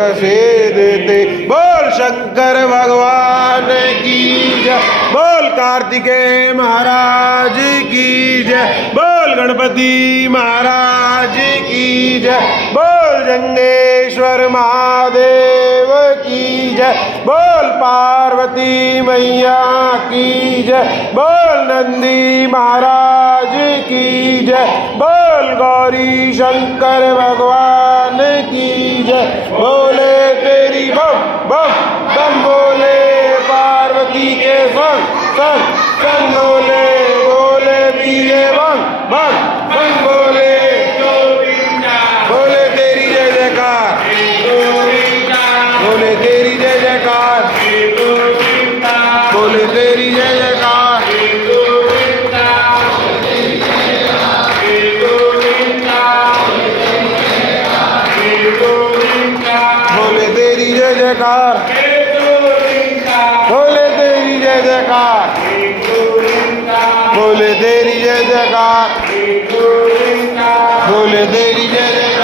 प्रसिद्ध ते। बोल शंकर भगवान की जय, बोल कार्तिकेय महाराज की जय, बोल गणपति महाराज की जय, बोल जंगेश्वर महादेव की जय, बोल पार्वती मैया की जय, बोल नंदी महाराज की जय, बोल गौरी शंकर भगवान की जय। बोले तेरी बम बम बम, बोले पार्वती के संग संग संग, बोले बोले पीले बम बम बम, बोले बोले तेरी जय जयकार, बोले तेरी जय जयकार, बोले तेरी जय जयकार, बोले तेरी जय जयकार, बोले तेरी जय जयकार, बोले तेरी जय जयकार, बोले तेरी जय जयकार।